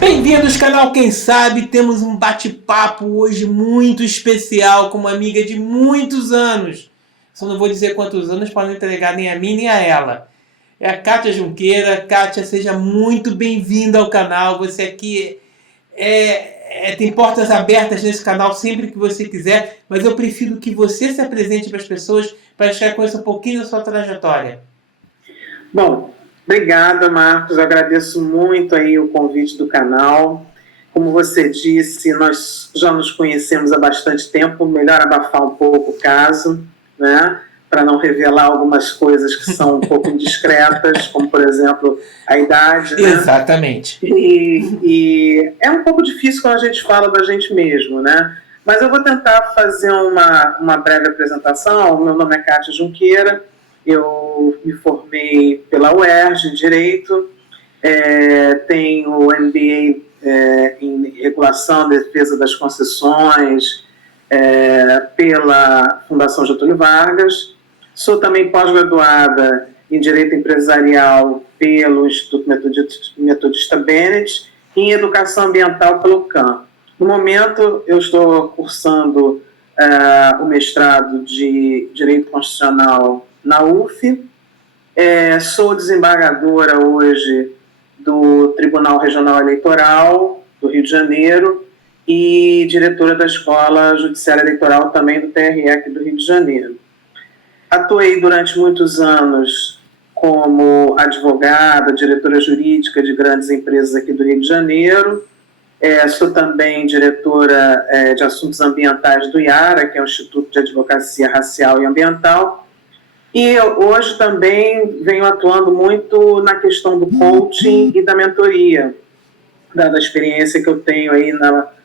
Bem-vindos ao canal Quem Sabe, temos um bate-papo hoje muito especial com uma amiga de muitos anos. Só não vou dizer quantos anos para não entregar nem a mim nem a ela. É a Kátia Junqueira. Kátia, seja muito bem-vinda ao canal. Você aqui tem portas abertas nesse canal sempre que você quiser, mas eu prefiro que você se apresente para as pessoas para que conheçam um pouquinho da sua trajetória. Bom, obrigada, Marcos. Eu agradeço muito aí o convite do canal. Como você disse, nós já nos conhecemos há bastante tempo. Melhor abafar um pouco o caso, né? Para não revelar algumas coisas que são um pouco indiscretas, como, por exemplo, a idade. Né? Exatamente. E é um pouco difícil quando a gente fala da gente mesmo, né? Mas eu vou tentar fazer uma breve apresentação. Meu nome é Kátia Junqueira. Eu me formei pela UERJ em Direito, tenho MBA em Regulação e Defesa das Concessões pela Fundação Getúlio Vargas, sou também pós-graduada em Direito Empresarial pelo Instituto Metodista Bennett e em Educação Ambiental pelo CAM. No momento, eu estou cursando o mestrado de Direito Constitucional na UF, sou desembargadora hoje do Tribunal Regional Eleitoral do Rio de Janeiro e diretora da Escola Judiciária Eleitoral também do TRE aqui do Rio de Janeiro. Atuei durante muitos anos como advogada, diretora jurídica de grandes empresas aqui do Rio de Janeiro. Sou também diretora de Assuntos Ambientais do IARA, que é o Instituto de Advocacia Racial e Ambiental. E hoje também venho atuando muito na questão do coaching e da mentoria, dada a experiência que eu tenho aí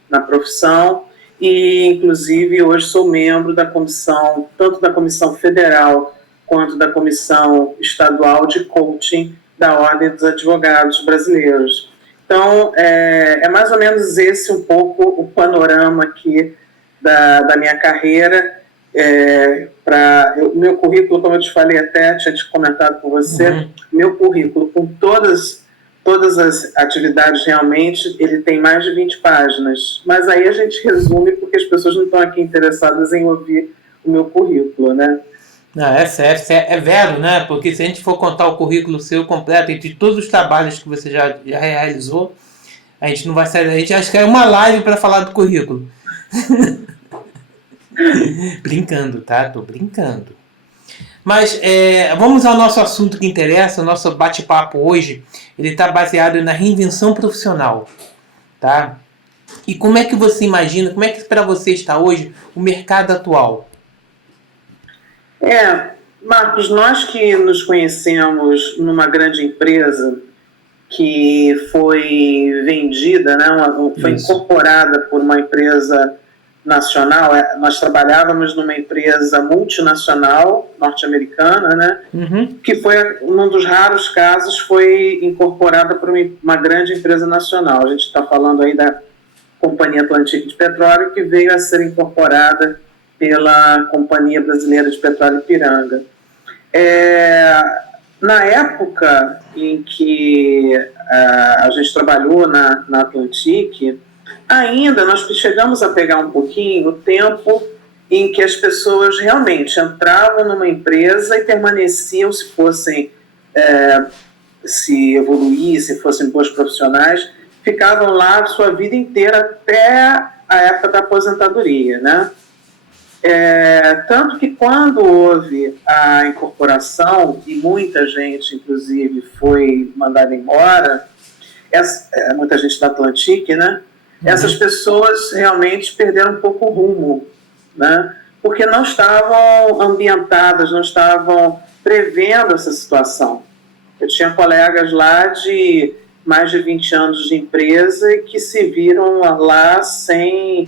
na profissão. E, inclusive, hoje sou membro da comissão, tanto da Comissão Federal quanto da Comissão Estadual de Coaching da Ordem dos Advogados Brasileiros. Então, é mais ou menos esse um pouco o panorama aqui da minha carreira. O meu currículo, como eu te falei até, tinha te comentado com você, meu currículo com todas as atividades realmente, ele tem mais de 20 páginas, mas aí a gente resume porque as pessoas não estão aqui interessadas em ouvir o meu currículo, né? Não, é sério, é vero, né? Porque se a gente for contar o currículo seu completo entre todos os trabalhos que você já realizou, a gente não vai sair, a gente acha que é uma live para falar do currículo. Brincando, tá? Tô brincando. Mas vamos ao nosso assunto que interessa. O nosso bate-papo hoje, ele está baseado na reinvenção profissional, tá? E como é que você imagina, como é que para você está hoje o mercado atual? Marcos, nós que nos conhecemos numa grande empresa que foi vendida, né, foi incorporada por uma empresa nacional, nós trabalhávamos numa empresa multinacional norte-americana, né, que foi, num dos raros casos, foi incorporada por uma grande empresa nacional. A gente está falando aí da Companhia Atlantique de Petróleo, que veio a ser incorporada pela Companhia Brasileira de Petróleo Ipiranga. Na época em que a gente trabalhou na Atlantique, ainda nós chegamos a pegar um pouquinho o tempo em que as pessoas realmente entravam numa empresa e permaneciam, se fossem, se evoluíssem, fossem bons profissionais, ficavam lá a sua vida inteira até a época da aposentadoria, né? Tanto que quando houve a incorporação, e muita gente, inclusive, foi mandada embora, muita gente da Atlantique, né? Essas pessoas realmente perderam um pouco o rumo, né? Porque não estavam ambientadas, não estavam prevendo essa situação. Eu tinha colegas lá de mais de 20 anos de empresa que se viram lá sem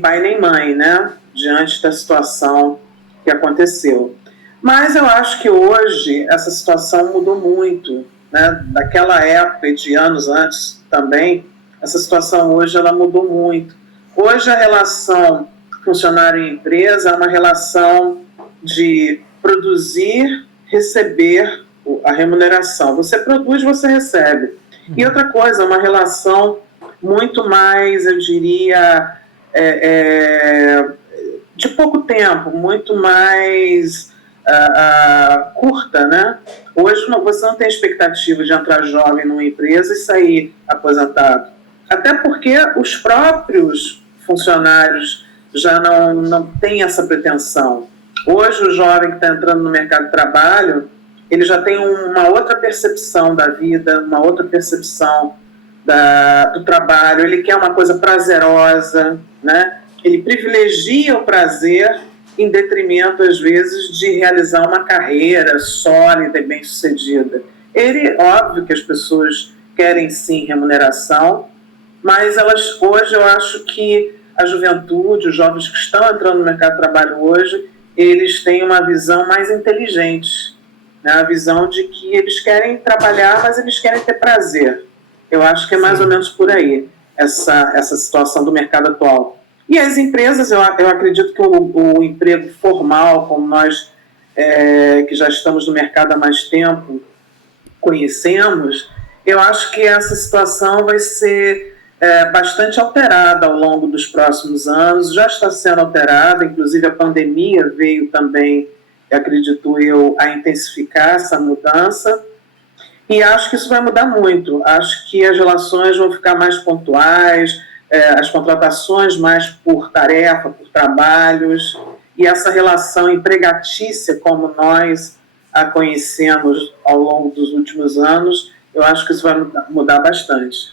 pai nem mãe, né? Diante da situação que aconteceu. Mas eu acho que hoje essa situação mudou muito, né? Daquela época e de anos antes também, essa situação hoje ela mudou muito. Hoje a relação funcionário e empresa é uma relação de produzir, receber a remuneração. Você produz, você recebe. E outra coisa, uma relação muito mais, eu diria, de pouco tempo, muito mais curta, né? Hoje você não tem expectativa de entrar jovem numa empresa e sair aposentado. Até porque os próprios funcionários já não têm essa pretensão. Hoje o jovem que está entrando no mercado de trabalho, ele já tem uma outra percepção da vida, uma outra percepção do trabalho, ele quer uma coisa prazerosa, né? Ele privilegia o prazer em detrimento, às vezes, de realizar uma carreira sólida e bem-sucedida. Óbvio que as pessoas querem, sim, remuneração, mas hoje eu acho que a juventude, os jovens que estão entrando no mercado de trabalho hoje, eles têm uma visão mais inteligente, né? A visão de que eles querem trabalhar, mas eles querem ter prazer. Eu acho que é mais ou menos por aí essa situação do mercado atual. E as empresas, eu acredito que o emprego formal, como nós que já estamos no mercado há mais tempo conhecemos, eu acho que essa situação vai ser bastante alterada ao longo dos próximos anos, já está sendo alterada, inclusive a pandemia veio também, acredito eu, a intensificar essa mudança, e acho que isso vai mudar muito. Acho que as relações vão ficar mais pontuais, as contratações mais por tarefa, por trabalhos, e essa relação empregatícia, como nós a conhecemos ao longo dos últimos anos, eu acho que isso vai mudar bastante.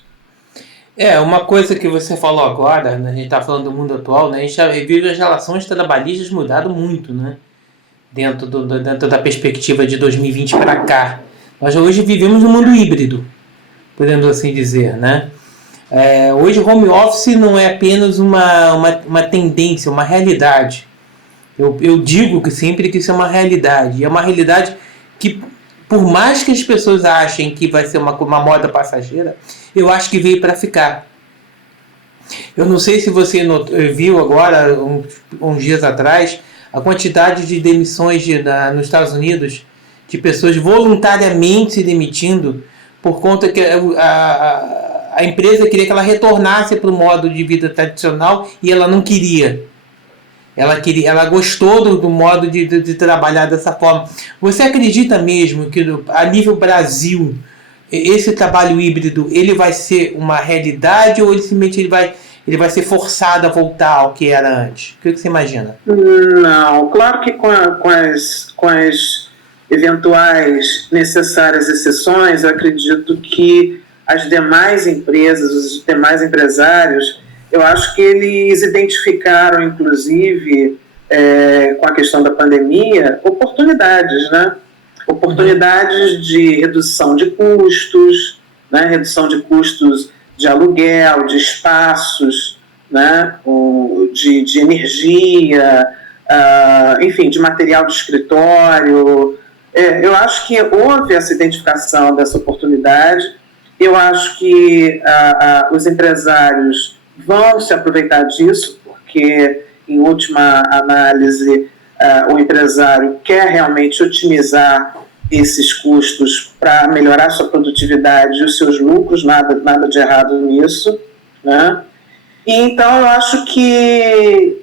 Uma coisa que você falou agora, né, a gente está falando do mundo atual, né, a gente já vive as relações trabalhistas mudaram muito, né, dentro da perspectiva de 2020 para cá. Nós hoje vivemos um mundo híbrido, podemos assim dizer, né? Hoje home office não é apenas uma tendência, uma realidade. Eu digo que sempre que isso é uma realidade. E é uma realidade que, por mais que as pessoas achem que vai ser uma moda passageira, eu acho que veio para ficar. Eu não sei se você viu agora, uns dias atrás, a quantidade de demissões nos Estados Unidos, de pessoas voluntariamente se demitindo por conta que a empresa queria que ela retornasse para o modo de vida tradicional e ela não queria. Ela gostou do modo de trabalhar dessa forma. Você acredita mesmo que a nível Brasil esse trabalho híbrido ele vai ser uma realidade ou simplesmente ele vai ser forçado a voltar ao que era antes? O que você imagina? Não, claro que com as eventuais necessárias exceções, eu acredito que as demais empresas, os demais empresários, eu acho que eles identificaram, inclusive, com a questão da pandemia, oportunidades, né? Oportunidades de redução de custos, né? Redução de custos de aluguel, de espaços, né? De energia, enfim, de material de escritório. Eu acho que houve essa identificação dessa oportunidade. Eu acho que os empresários vão se aproveitar disso, porque, em última análise, o empresário quer realmente otimizar esses custos para melhorar sua produtividade e os seus lucros, nada de errado nisso, né? E então eu acho que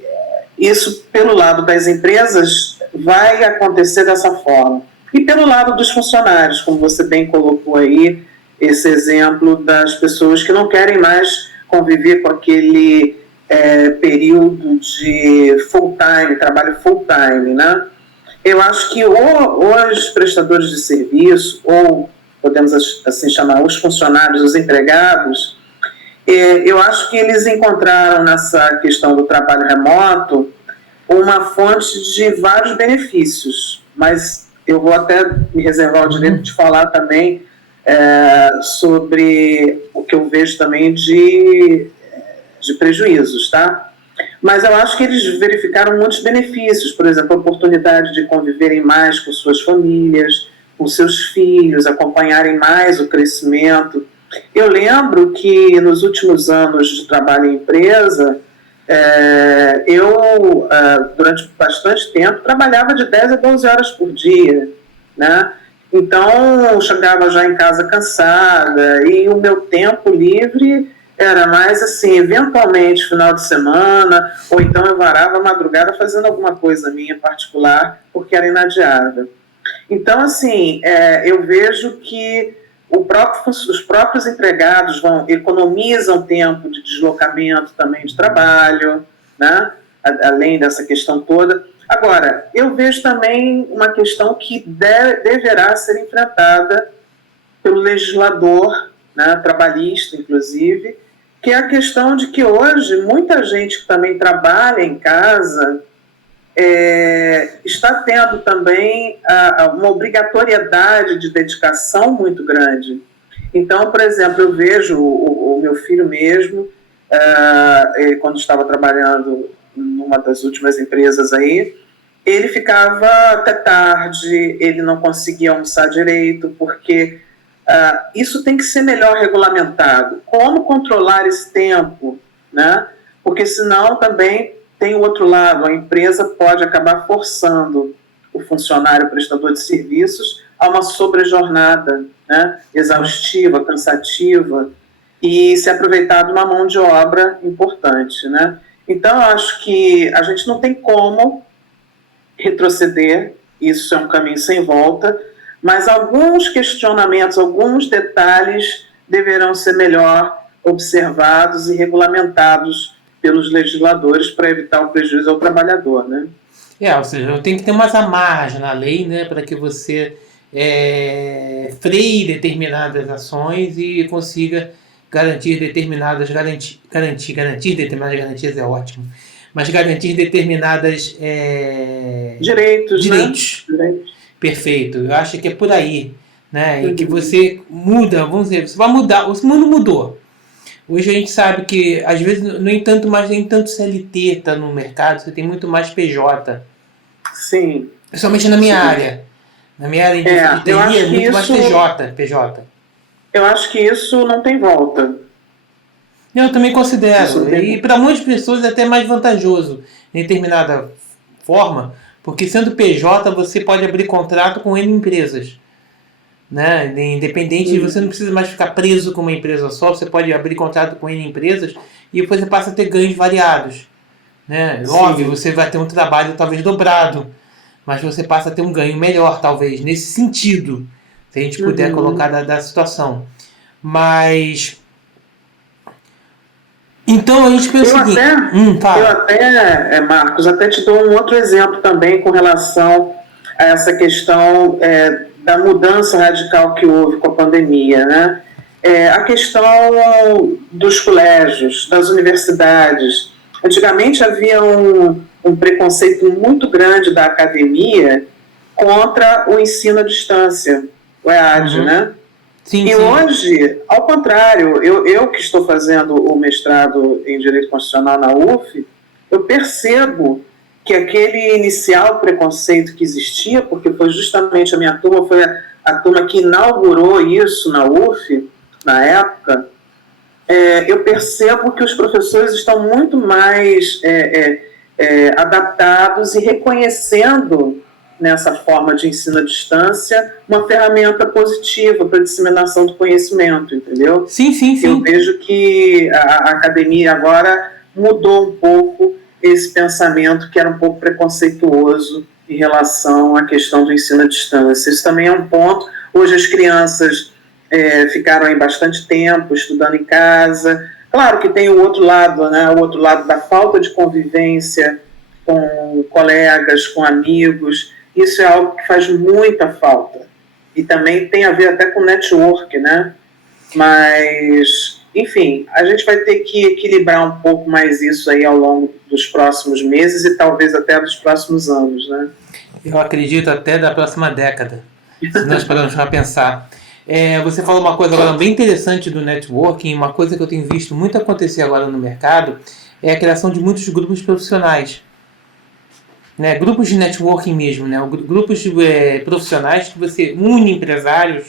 isso, pelo lado das empresas, vai acontecer dessa forma. E pelo lado dos funcionários, como você bem colocou aí, esse exemplo das pessoas que não querem mais conviver com aquele período de full-time, trabalho full-time, né? Eu acho que ou os prestadores de serviço ou podemos assim chamar, os funcionários, os empregados, eu acho que eles encontraram nessa questão do trabalho remoto uma fonte de vários benefícios, mas eu vou até me reservar o direito de falar também sobre o que eu vejo também de prejuízos, tá? Mas eu acho que eles verificaram muitos benefícios, por exemplo, a oportunidade de conviverem mais com suas famílias, com seus filhos, acompanharem mais o crescimento. Eu lembro que nos últimos anos de trabalho em empresa, eu, durante bastante tempo, trabalhava de 10 a 12 horas por dia, né? Então, eu chegava já em casa cansada e o meu tempo livre era mais assim, eventualmente final de semana, ou então eu varava a madrugada fazendo alguma coisa minha particular, porque era inadiável. Então, assim, eu vejo que os próprios empregados economizam tempo de deslocamento também de trabalho, né? Além dessa questão toda. Agora, eu vejo também uma questão que deverá ser enfrentada pelo legislador, né, trabalhista, inclusive, que é a questão de que hoje muita gente que também trabalha em casa está tendo também uma obrigatoriedade de dedicação muito grande. Então, por exemplo, eu vejo o meu filho mesmo, quando estava trabalhando numa das últimas empresas aí, ele ficava até tarde, ele não conseguia almoçar direito, porque isso tem que ser melhor regulamentado. Como controlar esse tempo, né? Porque senão também tem o outro lado, a empresa pode acabar forçando o funcionário prestador de serviços a uma sobrejornada, né? Exaustiva, cansativa, e se aproveitar de uma mão de obra importante, né? Então, eu acho que a gente não tem como retroceder, isso é um caminho sem volta, mas alguns questionamentos, alguns detalhes deverão ser melhor observados e regulamentados pelos legisladores para evitar o prejuízo ao trabalhador, né? Ou seja, tem que ter umas amarras na lei, né, para que você freie determinadas ações e consiga garantir determinadas garantias é ótimo, mas garantir determinadas direitos. Né? Perfeito. Eu acho que é por aí, né? Em que você muda, vamos dizer, você vai mudar. O mundo mudou. Hoje a gente sabe que, às vezes, nem tanto CLT está no mercado, você tem muito mais PJ. Sim. Principalmente na minha área. Na minha área de TI é muito mais PJ. Eu acho que isso não tem volta. Eu também considero. E para muitas pessoas é até mais vantajoso, em determinada forma, porque sendo PJ você pode abrir contrato com N empresas. Né? Independente de você não precisa mais ficar preso com uma empresa só, você pode abrir contrato com N empresas e depois você passa a ter ganhos variados. Né? Óbvio, você vai ter um trabalho talvez dobrado, mas você passa a ter um ganho melhor, talvez, nesse sentido, se a gente puder colocar da situação. Mas... Então a gente pensa o seguinte... Eu até, Marcos, até te dou um outro exemplo também com relação a essa questão da mudança radical que houve com a pandemia, né? A questão dos colégios, das universidades. Antigamente havia um preconceito muito grande da academia contra o ensino à distância, o EAD, né? Sim, hoje, ao contrário, eu que estou fazendo o mestrado em Direito Constitucional na UF, eu percebo que aquele inicial preconceito que existia, porque foi justamente a minha turma, foi a turma que inaugurou isso na UF, na época, eu percebo que os professores estão muito mais adaptados e reconhecendo nessa forma de ensino à distância uma ferramenta positiva para a disseminação do conhecimento, entendeu? Sim. Eu vejo que a academia agora mudou um pouco esse pensamento que era um pouco preconceituoso em relação à questão do ensino à distância. Isso também é um ponto. Hoje as crianças ficaram aí bastante tempo estudando em casa. Claro que tem o outro lado, né? O outro lado da falta de convivência com colegas, com amigos. Isso é algo que faz muita falta. e também tem a ver até com network, né? Mas, enfim, a gente vai ter que equilibrar um pouco mais isso aí ao longo dos próximos meses e talvez até dos próximos anos, né? Eu acredito até da próxima década, se nós pararmos para pensar. Você falou uma coisa agora bem interessante do networking, uma coisa que eu tenho visto muito acontecer agora no mercado é a criação de muitos grupos profissionais. Né? Grupos de networking mesmo, né? Grupos profissionais que você une empresários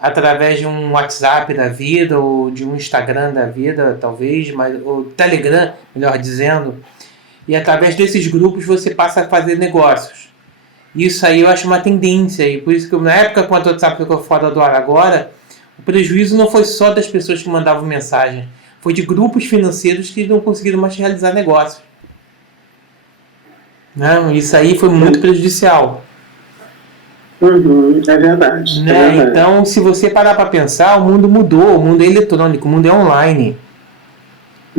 através de um WhatsApp da vida ou de um Instagram da vida, talvez, ou Telegram, melhor dizendo. E através desses grupos você passa a fazer negócios. Isso aí eu acho uma tendência. E por isso que na época, quando o WhatsApp ficou fora do ar agora, o prejuízo não foi só das pessoas que mandavam mensagem. Foi de grupos financeiros que não conseguiram mais realizar negócios. Não, isso aí foi muito prejudicial. É verdade. Né? É verdade. Então, se você parar para pensar, o mundo mudou, o mundo é eletrônico, o mundo é online.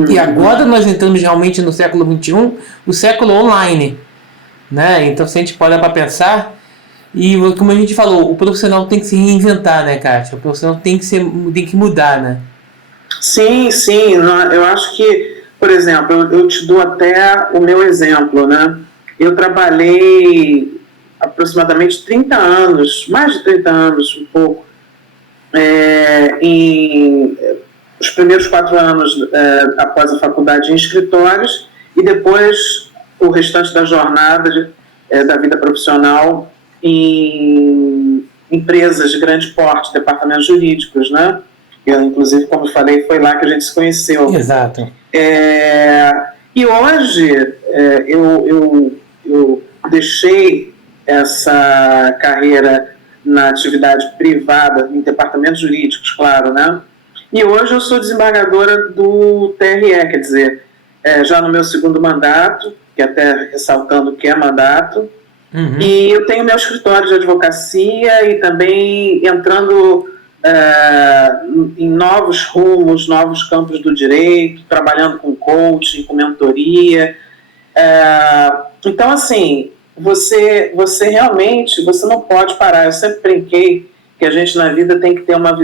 E agora nós entramos realmente no século XXI, o século online. Né? Então, se a gente parar para pensar, e como a gente falou, o profissional tem que se reinventar, né, Kátia? O profissional tem que mudar, né? Sim, sim. Eu acho que, por exemplo, eu te dou até o meu exemplo, né? Eu trabalhei aproximadamente 30 anos, mais de 30 anos, um pouco, os primeiros 4 anos após a faculdade em escritórios e depois o restante da jornada da vida profissional em empresas de grande porte, departamentos jurídicos, né? Eu, inclusive, como eu falei, foi lá que a gente se conheceu. Exato. E hoje eu deixei essa carreira na atividade privada, em departamentos jurídicos, claro, né? E hoje eu sou desembargadora do TRE, quer dizer, já no meu segundo mandato, que até ressaltando que é mandato, e eu tenho meu escritório de advocacia e também entrando em novos rumos, novos campos do direito, trabalhando com coaching, com mentoria. Então, assim, você realmente, você não pode parar. Eu sempre brinquei que a gente na vida tinha que ter uma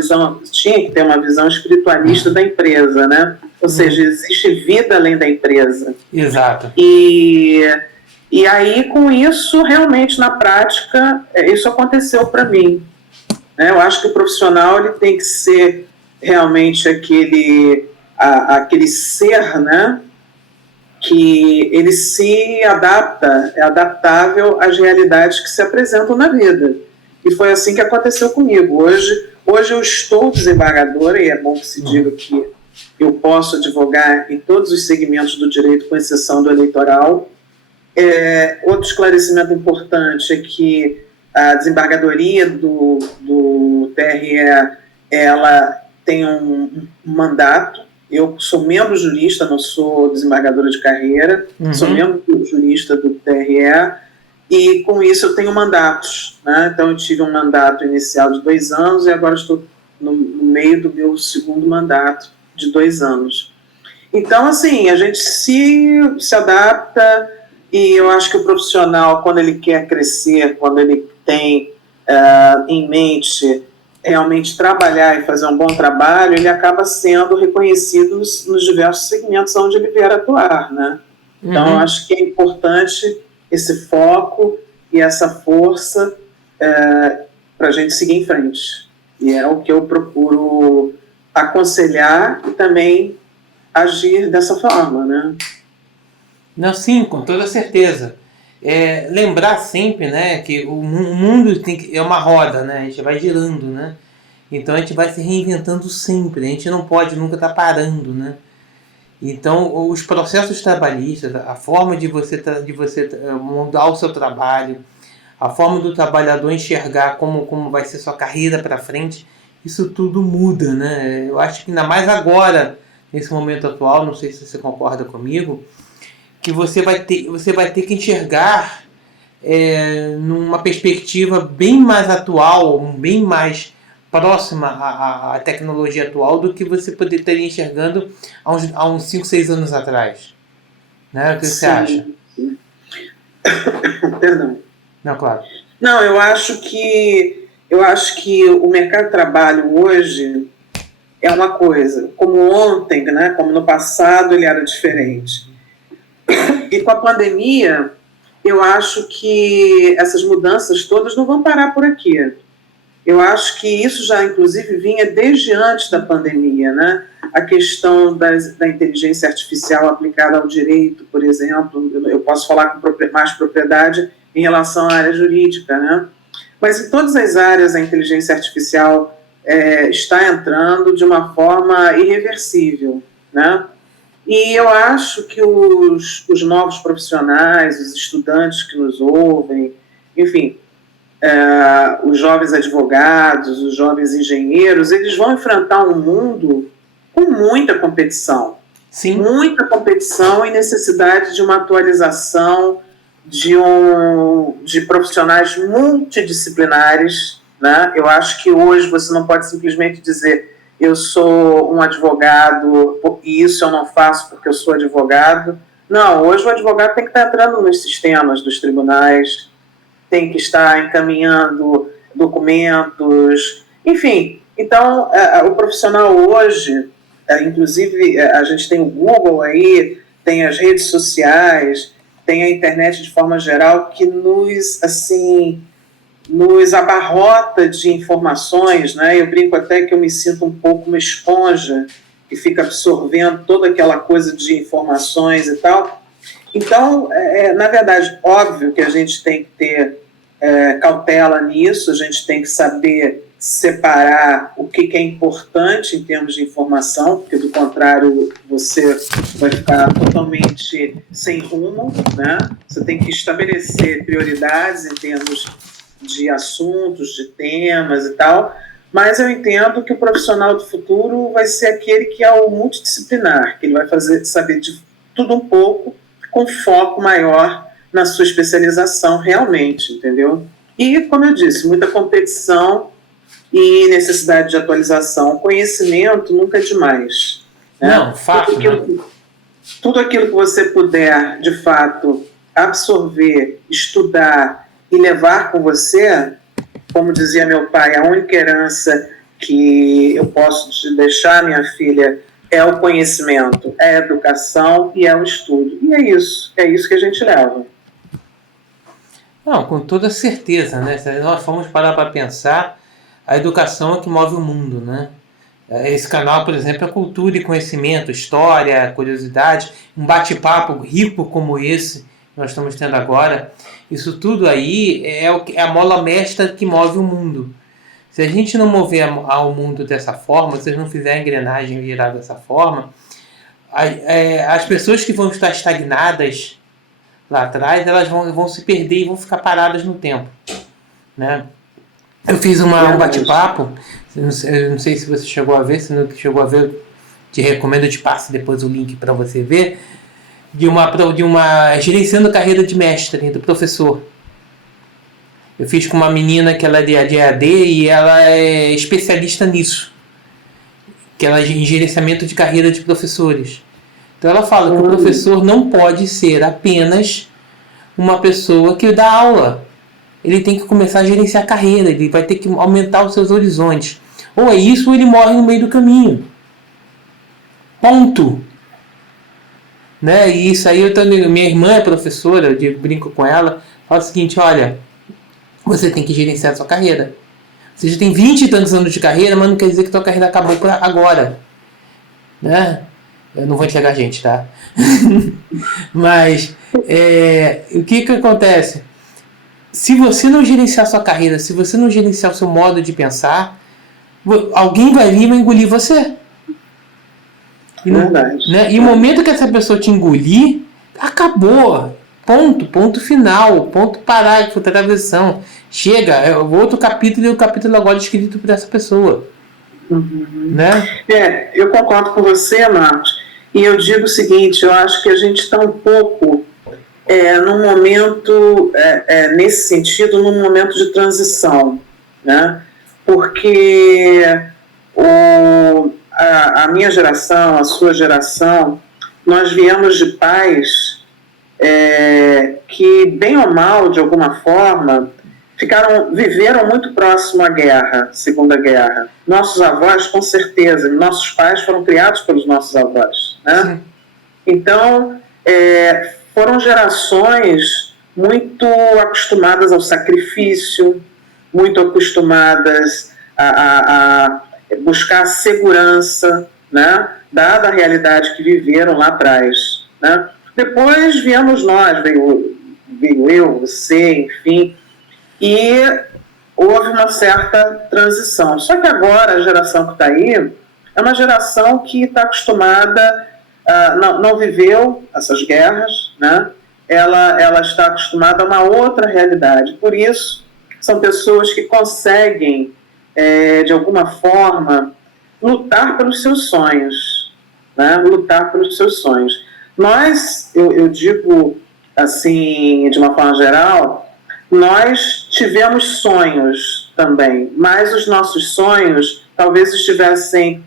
visão espiritualista da empresa, né? Ou seja, existe vida além da empresa. Exato. E aí, com isso, realmente, na prática, isso aconteceu para mim. Eu acho que o profissional ele tem que ser realmente aquele ser, né? Que ele se adapta, é adaptável às realidades que se apresentam na vida. E foi assim que aconteceu comigo. Hoje eu estou desembargadora, e é bom que se diga que eu posso advogar em todos os segmentos do direito, com exceção do eleitoral. Outro esclarecimento importante é que a desembargadoria do TRE, ela tem um mandato. Eu sou membro jurista, não sou desembargadora de carreira, sou membro jurista do TRE, e com isso eu tenho mandatos, né? Então eu tive um mandato inicial de 2 anos e agora estou no meio do meu segundo mandato de 2 anos. Então, assim, a gente se adapta, e eu acho que o profissional, quando ele quer crescer, quando ele tem em mente realmente trabalhar e fazer um bom trabalho, ele acaba sendo reconhecido nos diversos segmentos onde ele vier atuar, né? Então, eu acho que é importante esse foco e essa força para a gente seguir em frente. E é o que eu procuro aconselhar e também agir dessa forma, né? Não, sim, com toda certeza. Lembrar sempre, né, que o mundo é uma roda, né? A gente vai girando, né? Então a gente vai se reinventando sempre. A gente não pode nunca estar parando, né? Então os processos trabalhistas, a forma de você mudar o seu trabalho, a forma do trabalhador enxergar como vai ser sua carreira para frente, isso tudo muda, né? Eu acho que ainda mais agora, nesse momento atual, não sei se você concorda comigo, que você vai ter que enxergar numa perspectiva bem mais atual, bem mais próxima à tecnologia atual do que você poderia enxergando há uns 5, 6 anos atrás. Né? O que você acha? Perdão. Não, claro. Não, eu acho que eu acho que o mercado de trabalho hoje é uma coisa, como ontem, né, como no passado ele era diferente. E com a pandemia, eu acho que essas mudanças todas não vão parar por aqui. Eu acho que isso já, inclusive, vinha desde antes da pandemia, né? A questão da inteligência artificial aplicada ao direito, por exemplo, eu posso falar com mais propriedade em relação à área jurídica, né? Mas em todas as áreas a inteligência artificial está entrando de uma forma irreversível, né? E eu acho que os novos profissionais, os estudantes que nos ouvem, enfim, os jovens advogados, os jovens engenheiros, eles vão enfrentar um mundo com muita competição. Sim. Muita competição e necessidade de uma atualização de profissionais multidisciplinares, né? Eu acho que hoje você não pode simplesmente dizer eu sou um advogado e isso eu não faço porque eu sou advogado. Não, hoje o advogado tem que estar entrando nos sistemas dos tribunais, tem que estar encaminhando documentos, enfim. Então, o profissional hoje, inclusive a gente tem o Google aí, tem as redes sociais, tem a internet de forma geral que nos abarrota de informações, né? Eu brinco até que eu me sinto um pouco uma esponja que fica absorvendo toda aquela coisa de informações e tal. Então, na verdade, óbvio que a gente tem que ter cautela nisso, a gente tem que saber separar o que é importante em termos de informação, porque do contrário você vai ficar totalmente sem rumo, né? Você tem que estabelecer prioridades em termos de assuntos, de temas e tal, mas eu entendo que o profissional do futuro vai ser aquele que é o multidisciplinar, que ele vai saber de tudo um pouco, com foco maior na sua especialização realmente, entendeu? E, como eu disse, muita competição e necessidade de atualização. Conhecimento nunca é demais. Né? Não, fato. Tudo aquilo que você puder, de fato, absorver, estudar e levar com você, como dizia meu pai, a única herança que eu posso te deixar, minha filha, é o conhecimento, é a educação e é o estudo. E é isso que a gente leva. Não, com toda certeza, né? Se nós formos parar para pensar, a educação é que move o mundo, né? Esse canal, por exemplo, é cultura e conhecimento, história, curiosidade, um bate-papo rico como esse que nós estamos tendo agora. Isso tudo aí é a mola mestra que move o mundo. Se a gente não mover ao mundo dessa forma, se a gente não fizer a engrenagem virar dessa forma, as pessoas que vão estar estagnadas lá atrás, elas vão se perder e vão ficar paradas no tempo, né? Eu fiz um bate-papo, eu não sei se você chegou a ver, se não chegou a ver, te recomendo, eu te passo depois o link para você ver, de uma gerenciando a carreira de mestre, do professor. Eu fiz com uma menina que ela é de AD e ela é especialista nisso, que ela é em gerenciamento de carreira de professores. Então ela fala que o professor não pode ser apenas uma pessoa que dá aula. Ele tem que começar a gerenciar a carreira, ele vai ter que aumentar os seus horizontes. Ou é isso ou ele morre no meio do caminho. Ponto. Né? E isso aí, minha irmã é professora, eu brinco com ela, fala o seguinte, olha, você tem que gerenciar a sua carreira. Você já tem 20 e tantos anos de carreira, mas não quer dizer que sua carreira acabou por agora. Né? Eu não vou entregar gente, tá? Mas o que acontece? Se você não gerenciar sua carreira, se você não gerenciar o seu modo de pensar, alguém vai vir e vai engolir você. Verdade. Né? E o momento que essa pessoa te engolir, acabou. Ponto final, ponto parágrafo, travessão. Chega, o outro capítulo e o capítulo agora escrito por essa pessoa. Né? Eu concordo com você, Marcos. E eu digo o seguinte, eu acho que a gente está um pouco num momento, nesse sentido, num momento de transição, né? Porque a minha geração, a sua geração, nós viemos de pais que, bem ou mal, de alguma forma, viveram muito próximo à guerra, Segunda Guerra. Nossos avós, com certeza, nossos pais foram criados pelos nossos avós, né? Sim. Então, foram gerações muito acostumadas ao sacrifício, muito acostumadas a buscar segurança, né? Dada a realidade que viveram lá atrás, né? Depois viemos nós, veio eu, você, enfim, e houve uma certa transição. Só que agora a geração que está aí é uma geração que está acostumada, não viveu essas guerras, né? Ela está acostumada a uma outra realidade. Por isso, são pessoas que conseguem, de alguma forma, lutar pelos seus sonhos, né? Lutar pelos seus sonhos. Nós, eu digo assim, de uma forma geral, nós tivemos sonhos também, mas os nossos sonhos talvez estivessem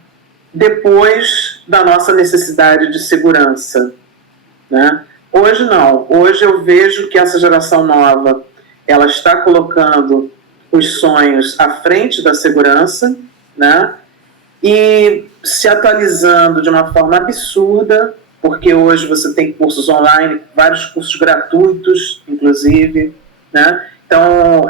depois da nossa necessidade de segurança, né? Hoje não. Hoje eu vejo que essa geração nova, ela está colocando os sonhos à frente da segurança, né? E se atualizando de uma forma absurda, porque hoje você tem cursos online, vários cursos gratuitos, inclusive, né? Então,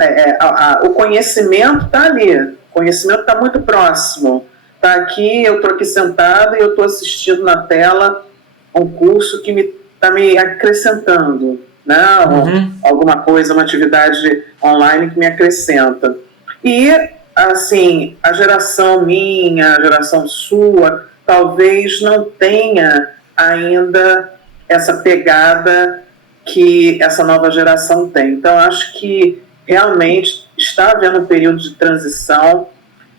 o conhecimento está ali, o conhecimento está muito próximo. Está aqui, eu estou aqui sentado e eu estou assistindo na tela um curso que está me acrescentando, né? Alguma coisa, uma atividade online que me acrescenta. E, assim, a geração minha, a geração sua, talvez não tenha ainda essa pegada que essa nova geração tem. Então, acho que realmente está havendo um período de transição,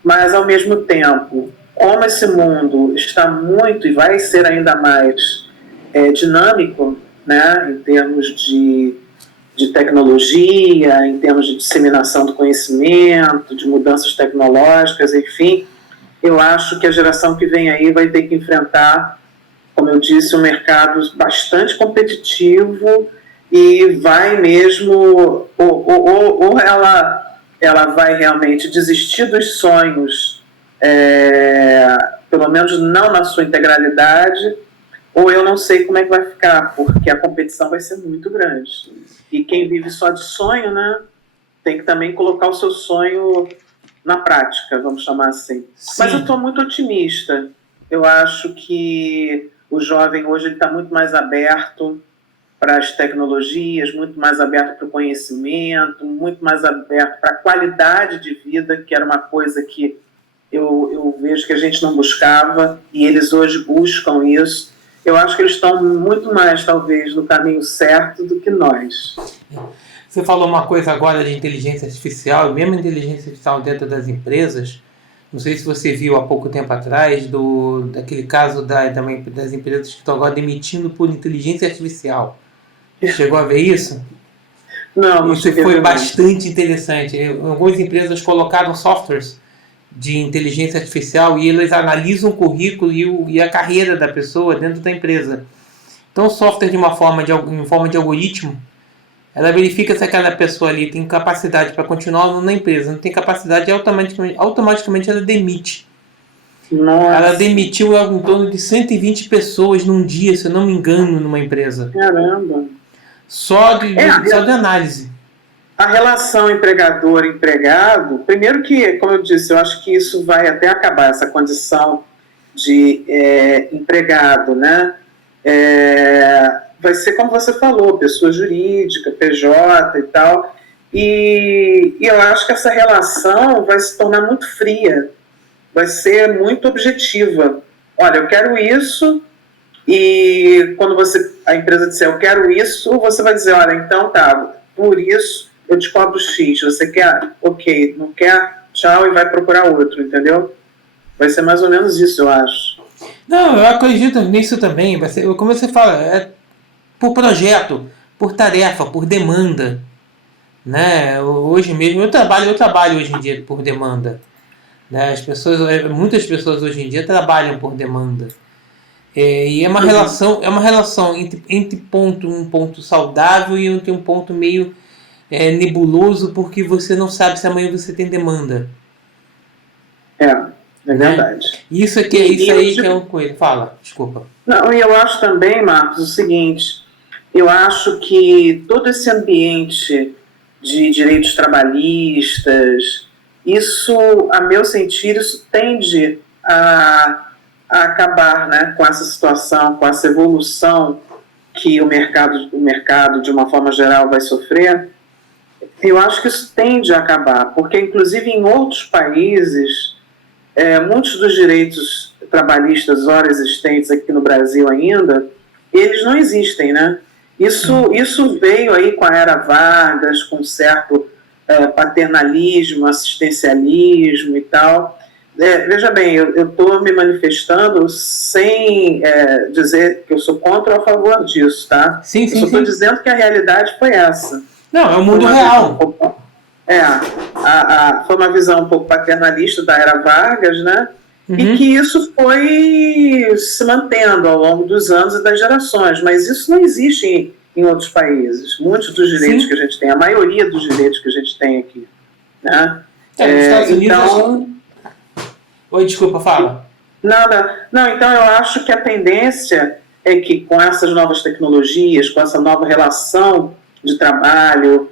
mas, ao mesmo tempo, como esse mundo está muito e vai ser ainda mais dinâmico, né, em termos de tecnologia, em termos de disseminação do conhecimento, de mudanças tecnológicas, enfim, eu acho que a geração que vem aí vai ter que enfrentar, como eu disse, um mercado bastante competitivo e vai mesmo, ou ela vai realmente desistir dos sonhos, pelo menos não na sua integralidade, ou eu não sei como é que vai ficar, porque a competição vai ser muito grande. E quem vive só de sonho, né, tem que também colocar o seu sonho na prática, vamos chamar assim. Sim. Mas eu estou muito otimista. Eu acho que o jovem hoje está muito mais aberto para as tecnologias, muito mais aberto para o conhecimento, muito mais aberto para a qualidade de vida, que era uma coisa que eu vejo que a gente não buscava, e eles hoje buscam isso. Eu acho que eles estão muito mais, talvez, no caminho certo do que nós. Você falou uma coisa agora de inteligência artificial, mesmo inteligência artificial dentro das empresas. Não sei se você viu há pouco tempo atrás daquele caso das empresas que estão agora demitindo por inteligência artificial. Chegou a ver isso? Não. Isso foi bastante interessante. Algumas empresas colocaram softwares de inteligência artificial e eles analisam o currículo e a carreira da pessoa dentro da empresa. Então o software em forma de algoritmo, ela verifica se aquela pessoa ali tem capacidade para continuar na empresa. Não tem capacidade, automaticamente ela demite. Nossa. Ela demitiu em torno de 120 pessoas num dia, se eu não me engano, numa empresa. Caramba! Só de análise. A relação empregador-empregado, primeiro que, como eu disse, eu acho que isso vai até acabar, essa condição de empregado, né? Vai ser como você falou, pessoa jurídica, PJ e tal, e eu acho que essa relação vai se tornar muito fria, vai ser muito objetiva. Olha, eu quero isso, e quando a empresa disser eu quero isso, você vai dizer, olha, então tá, por isso eu te cobro X, você quer? Ok, não quer? Tchau, e vai procurar outro, entendeu? Vai ser mais ou menos isso, eu acho. Não, eu acredito nisso também, vai ser, como você fala, por projeto, por tarefa, por demanda, né? Hoje mesmo, eu trabalho hoje em dia por demanda, né? Muitas pessoas hoje em dia trabalham por demanda, e é uma relação entre um ponto saudável e um ponto meio nebuloso porque você não sabe se amanhã você tem demanda. É verdade. Isso aqui, isso aí que é uma coisa. Fala, desculpa. Não, e eu acho também, Marcos, o seguinte, eu acho que todo esse ambiente de direitos trabalhistas, isso, a meu sentir, isso tende a acabar, né, com essa situação, com essa evolução que o mercado, de uma forma geral, vai sofrer. Eu acho que isso tende a acabar, porque, inclusive, em outros países, muitos dos direitos trabalhistas ora existentes aqui no Brasil ainda, eles não existem, né? Isso veio aí com a era Vargas, com certo paternalismo, assistencialismo e tal. Veja bem, eu estou me manifestando sem dizer que eu sou contra ou a favor disso, tá? Sim, eu só estou dizendo que a realidade foi essa. Não, é o mundo real. Foi uma visão um pouco paternalista da era Vargas, né? E que isso foi se mantendo ao longo dos anos e das gerações, mas isso não existe em outros países. Muitos dos direitos que a gente tem, a maioria dos direitos que a gente tem aqui, né? Nos Estados Unidos... Oi, desculpa, fala. Nada. Não, então eu acho que a tendência é que com essas novas tecnologias, com essa nova relação de trabalho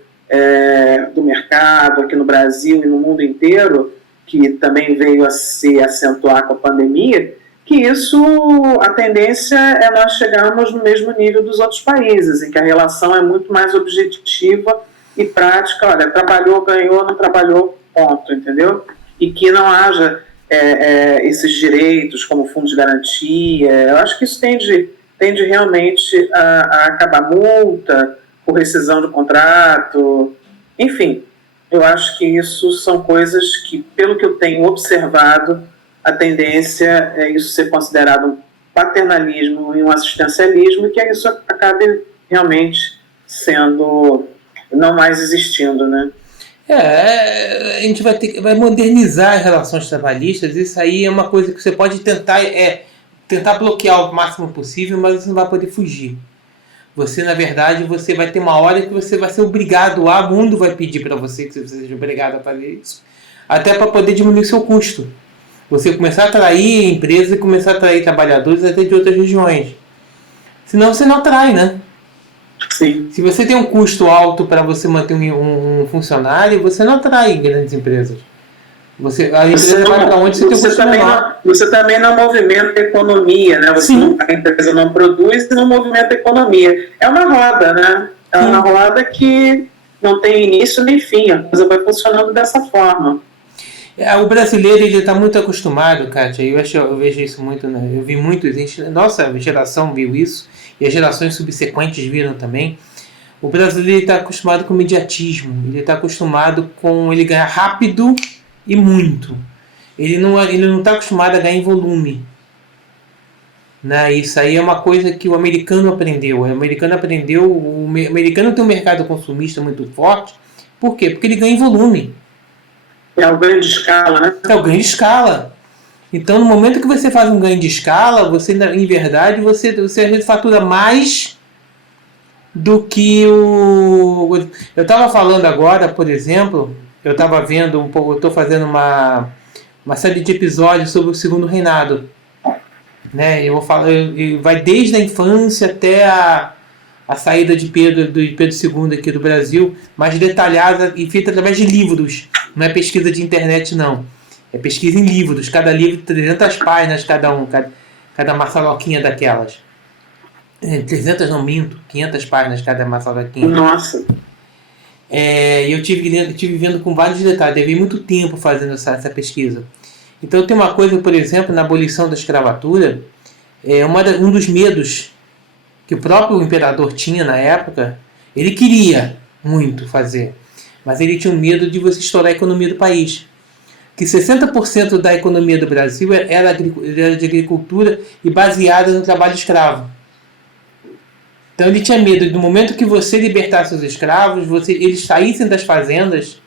do mercado aqui no Brasil e no mundo inteiro, que também veio a se acentuar com a pandemia, que a tendência é nós chegarmos no mesmo nível dos outros países, em que a relação é muito mais objetiva e prática. Olha, trabalhou, ganhou, não trabalhou, ponto, entendeu? E que não haja esses direitos como fundo de garantia. Eu acho que isso tende realmente a acabar. Multa por rescisão do contrato, enfim. Eu acho que isso são coisas que, pelo que eu tenho observado, a tendência é isso ser considerado um paternalismo e um assistencialismo, e que isso acabe realmente não mais existindo, né? A gente vai modernizar as relações trabalhistas. Isso aí é uma coisa que você pode tentar bloquear o máximo possível, mas você não vai poder fugir. Você, na verdade, você vai ter uma hora que você vai ser obrigado o mundo vai pedir para você que você seja obrigado a fazer isso, até para poder diminuir o seu custo. Você começar a atrair empresas e começar a atrair trabalhadores até de outras regiões. Senão você não atrai, né? Sim. Se você tem um custo alto para você manter um funcionário, você não atrai grandes empresas. A empresa vai para onde você tem um custo menor. Você também não movimenta a economia, né? A empresa não produz e não movimenta a economia. É uma roda, né? É uma roda que não tem início nem fim. A coisa vai funcionando dessa forma. O brasileiro ele está muito acostumado, Kátia. Eu vejo isso muito, né? Eu vi muito, nossa geração viu isso e as gerações subsequentes viram também. O brasileiro está acostumado com imediatismo. Ele está acostumado com ele ganhar rápido e muito. Ele não está acostumado a ganhar em volume. Né? Isso aí é uma coisa que o americano aprendeu. O americano tem um mercado consumista muito forte. Por quê? Porque ele ganha em volume. É o ganho de escala, né? É o ganho de escala. Então, no momento que você faz um ganho de escala, você, em verdade, você fatura mais do que o... Eu estava falando agora, por exemplo, eu estava vendo um pouco, eu estou fazendo uma série de episódios sobre o Segundo Reinado. Né? Eu vou falar, vai desde a infância até a saída de Pedro II aqui do Brasil, mais detalhada e feita através de livros. Não é pesquisa de internet, não. É pesquisa em livros. Cada livro, 300 páginas cada um. Cada maçaloquinha daquelas. 300 não minto. 500 páginas cada maçaloquinha. Nossa! Eu tive vendo com vários detalhes. Levei muito tempo fazendo essa pesquisa. Então tem uma coisa, por exemplo, na abolição da escravatura, um dos medos que o próprio imperador tinha na época, ele queria muito fazer, mas ele tinha um medo de você estourar a economia do país. Que 60% da economia do Brasil era de agricultura e baseada no trabalho escravo. Então ele tinha medo, no momento que você libertasse os escravos, eles saíssem das fazendas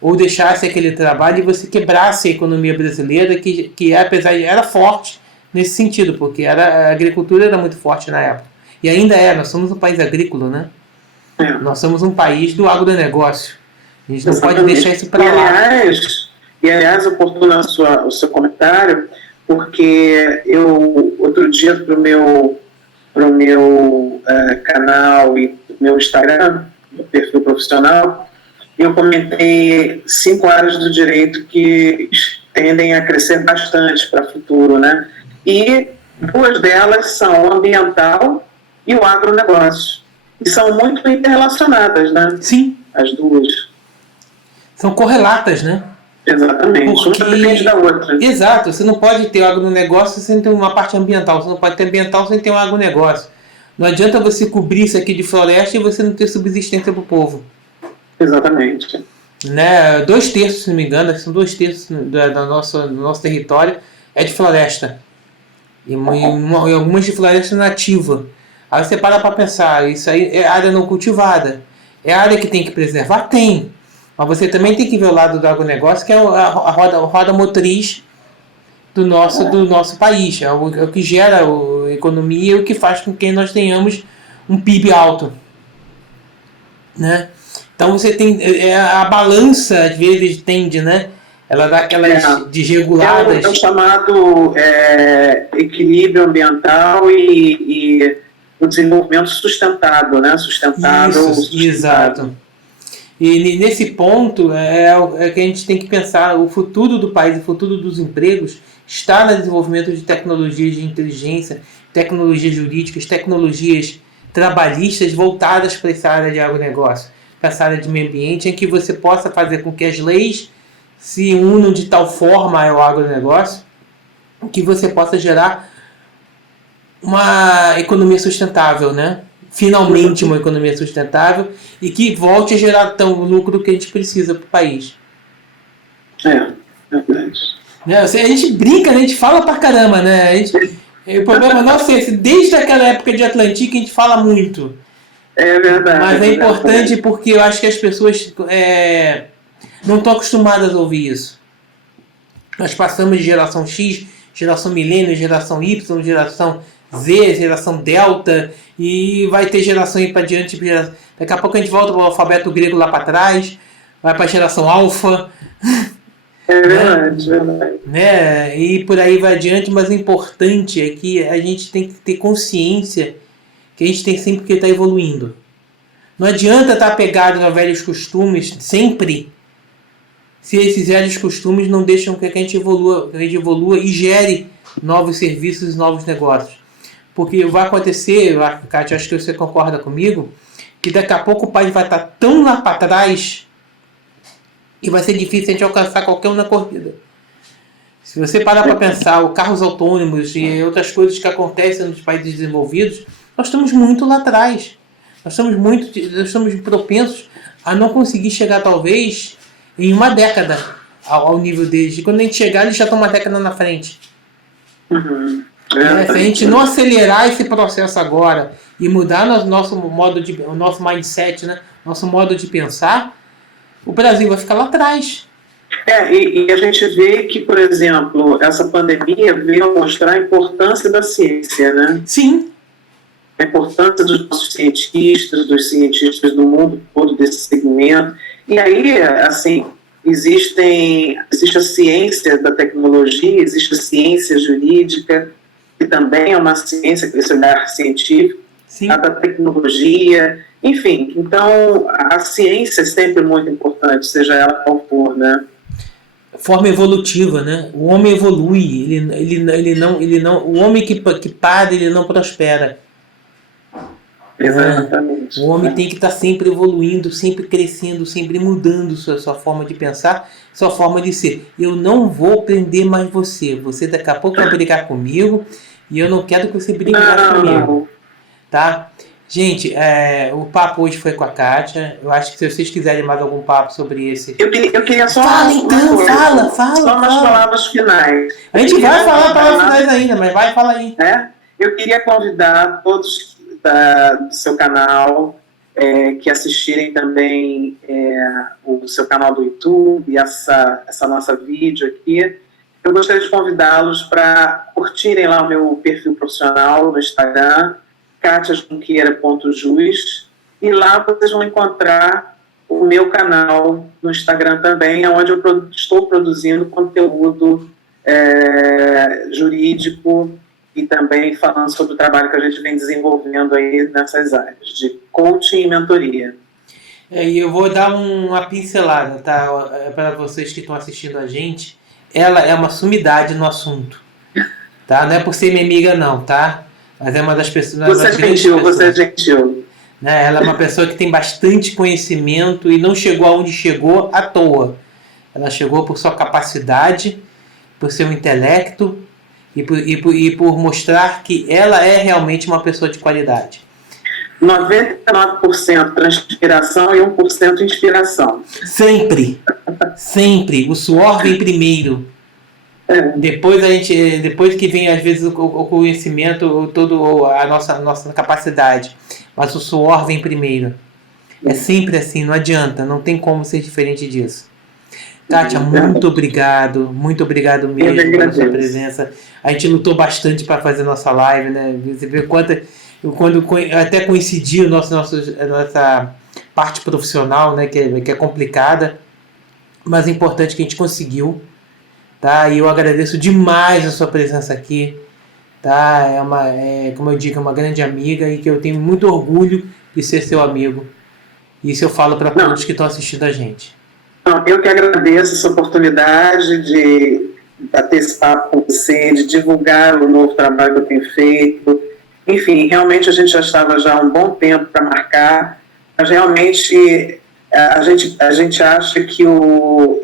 ou deixasse aquele trabalho e você quebrasse a economia brasileira, que apesar de era forte nesse sentido, porque a agricultura era muito forte na época. E ainda nós somos um país agrícola, né? Nós somos um país do agronegócio. A gente não pode Exatamente. deixar isso para lá. Aliás, oportuno o seu comentário, porque eu, outro dia, para o meu canal e meu Instagram, meu perfil profissional, eu comentei 5 áreas do direito que tendem a crescer bastante para o futuro, né? E 2 delas são o ambiental e o agronegócio. E são muito interrelacionadas, né? Sim. As duas. São correlatas, né? Exatamente. Porque... uma depende da outra. Exato. Você não pode ter o agronegócio sem ter uma parte ambiental. Você não pode ter ambiental sem ter um agronegócio. Não adianta você cobrir isso aqui de floresta e você não ter subsistência para o povo. Exatamente. Né? 2/3, se não me engano, são 2/3 do nosso território é de floresta. E algumas de floresta nativa. Aí você para pensar, isso aí é área não cultivada. É área que tem que preservar? Tem. Mas você também tem que ver o lado do agronegócio, que é a roda motriz do nosso país. É o que gera a economia e o que faz com que nós tenhamos um PIB alto. Né? Então você tem a balança, às vezes, tende, né? Ela dá aquelas desreguladas. É o chamado equilíbrio ambiental e o desenvolvimento sustentável, né? Sustentável. Exato. E nesse ponto é que a gente tem que pensar o futuro do país, o futuro dos empregos está no desenvolvimento de tecnologias de inteligência, tecnologias jurídicas, tecnologias trabalhistas voltadas para essa área de agronegócio, para essa área de meio ambiente, em que você possa fazer com que as leis se unam de tal forma ao agronegócio que você possa gerar uma economia sustentável, né? Finalmente uma economia sustentável e que volte a gerar tão lucro que a gente precisa para o país. Verdade. A gente brinca, né? A gente fala pra caramba, né? O problema nosso é esse. Desde aquela época de Atlantique a gente fala muito. É verdade. Mas é importante porque eu acho que as pessoas não estão acostumadas a ouvir isso. Nós passamos de geração X, geração milênio, geração Y, geração Z, geração Delta, e vai ter geração aí para diante. Daqui a pouco a gente volta para o alfabeto grego lá para trás, vai para a geração Alfa. É verdade, verdade. Né? E por aí vai adiante, mas o importante é que a gente tem que ter consciência que a gente tem sempre que estar evoluindo. Não adianta estar apegado a velhos costumes sempre, se esses velhos costumes não deixam que a gente evolua e gere novos serviços e novos negócios. Porque vai acontecer, Kátia, acho que você concorda comigo, que daqui a pouco o país vai estar tão lá para trás e vai ser difícil a gente alcançar qualquer um na corrida. Se você parar para pensar, os carros autônomos e outras coisas que acontecem nos países desenvolvidos, nós estamos muito lá atrás. Nós estamos propensos a não conseguir chegar, talvez, em uma década ao nível deles. E quando a gente chegar, eles já estão uma década na frente. Uhum. Se a gente não acelerar esse processo agora e mudar o nosso mindset, né? Nosso modo de pensar, o Brasil vai ficar lá atrás. E a gente vê que, por exemplo, essa pandemia veio mostrar a importância da ciência, né? Sim. A importância dos nossos cientistas, dos cientistas do mundo todo desse segmento. E aí, assim, existe a ciência da tecnologia, existe a ciência jurídica, que também é uma ciência, com esse olhar científico, a da tecnologia, enfim. Então, a ciência é sempre muito importante, seja ela qual for, né? Forma evolutiva, né? O homem evolui, ele não, o homem que para, ele não prospera. Exatamente. O homem tem que estar sempre evoluindo, sempre crescendo, sempre mudando sua forma de pensar, sua forma de ser. Eu não vou prender mais você. Você daqui a pouco vai brigar comigo e eu não quero que você brigue mais comigo. Tá? Gente, o papo hoje foi com a Kátia. Eu acho que se vocês quiserem mais algum papo sobre esse... Eu queria só... Fala então, fala. Só umas palavras finais. A gente vai falar palavras finais ainda, mas vai, fala aí. Eu queria convidar todos do seu canal, que assistirem também o seu canal do YouTube, essa nossa vídeo aqui. Eu gostaria de convidá-los para curtirem lá o meu perfil profissional no Instagram, katiajunqueira.jus, E lá vocês vão encontrar o meu canal no Instagram também, onde eu estou produzindo conteúdo jurídico e também falando sobre o trabalho que a gente vem desenvolvendo aí nessas áreas de coaching e mentoria. E eu vou dar uma pincelada, tá? Para vocês que estão assistindo a gente. Ela é uma sumidade no assunto, tá? Não é por ser minha amiga não, tá? Mas é uma das pessoas... Você é gentil. Né? Ela é uma pessoa que tem bastante conhecimento e não chegou aonde chegou à toa. Ela chegou por sua capacidade, por seu intelecto e por mostrar que ela é realmente uma pessoa de qualidade. 99% transpiração e 1% inspiração. Sempre. Sempre. O suor vem primeiro. Depois que vem, às vezes, o conhecimento, toda a nossa capacidade. Mas o suor vem primeiro. É sempre assim, não adianta. Não tem como ser diferente disso. Kátia, muito obrigado mesmo pela sua presença. A gente lutou bastante para fazer nossa live, né? Você vê quando até coincidiu a nossa parte profissional, né? Que é complicada, mas é importante que a gente conseguiu, tá? E eu agradeço demais a sua presença aqui, tá? Como eu digo, é uma grande amiga e que eu tenho muito orgulho de ser seu amigo. Isso eu falo para todos que estão assistindo a gente. Eu que agradeço essa oportunidade de bater esse papo com você, de divulgar o novo trabalho que eu tenho feito. Enfim, realmente a gente já estava já há um bom tempo para marcar, mas realmente a gente acha que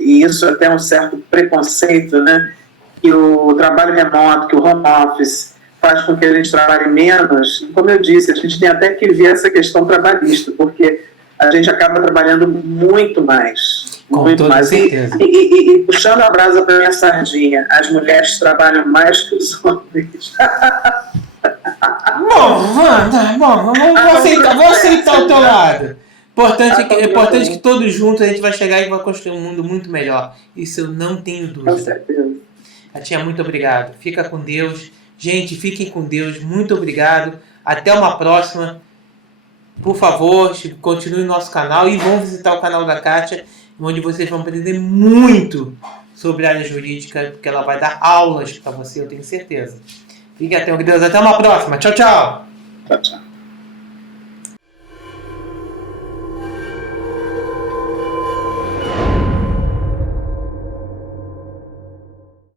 e isso até é um certo preconceito, né? Que o trabalho remoto, que o home office faz com que a gente trabalhe menos. E como eu disse, a gente tem até que ver essa questão trabalhista, porque a gente acaba trabalhando muito mais. Com muito toda mais. certeza. E puxando a brasa para minha sardinha, as mulheres trabalham mais que os homens. Vou aceitar o teu lado. Importante que todos juntos a gente vai chegar e vai construir um mundo muito melhor. Isso eu não tenho dúvida. Com certeza. Katia, muito obrigado. Fica com Deus. Gente, fiquem com Deus. Muito obrigado. Até uma próxima. Por favor, continue no nosso canal e vão visitar o canal da Kátia, onde vocês vão aprender muito sobre a área jurídica, porque ela vai dar aulas para você, eu tenho certeza. Fique até uma próxima. Tchau, tchau. Tchau, tchau.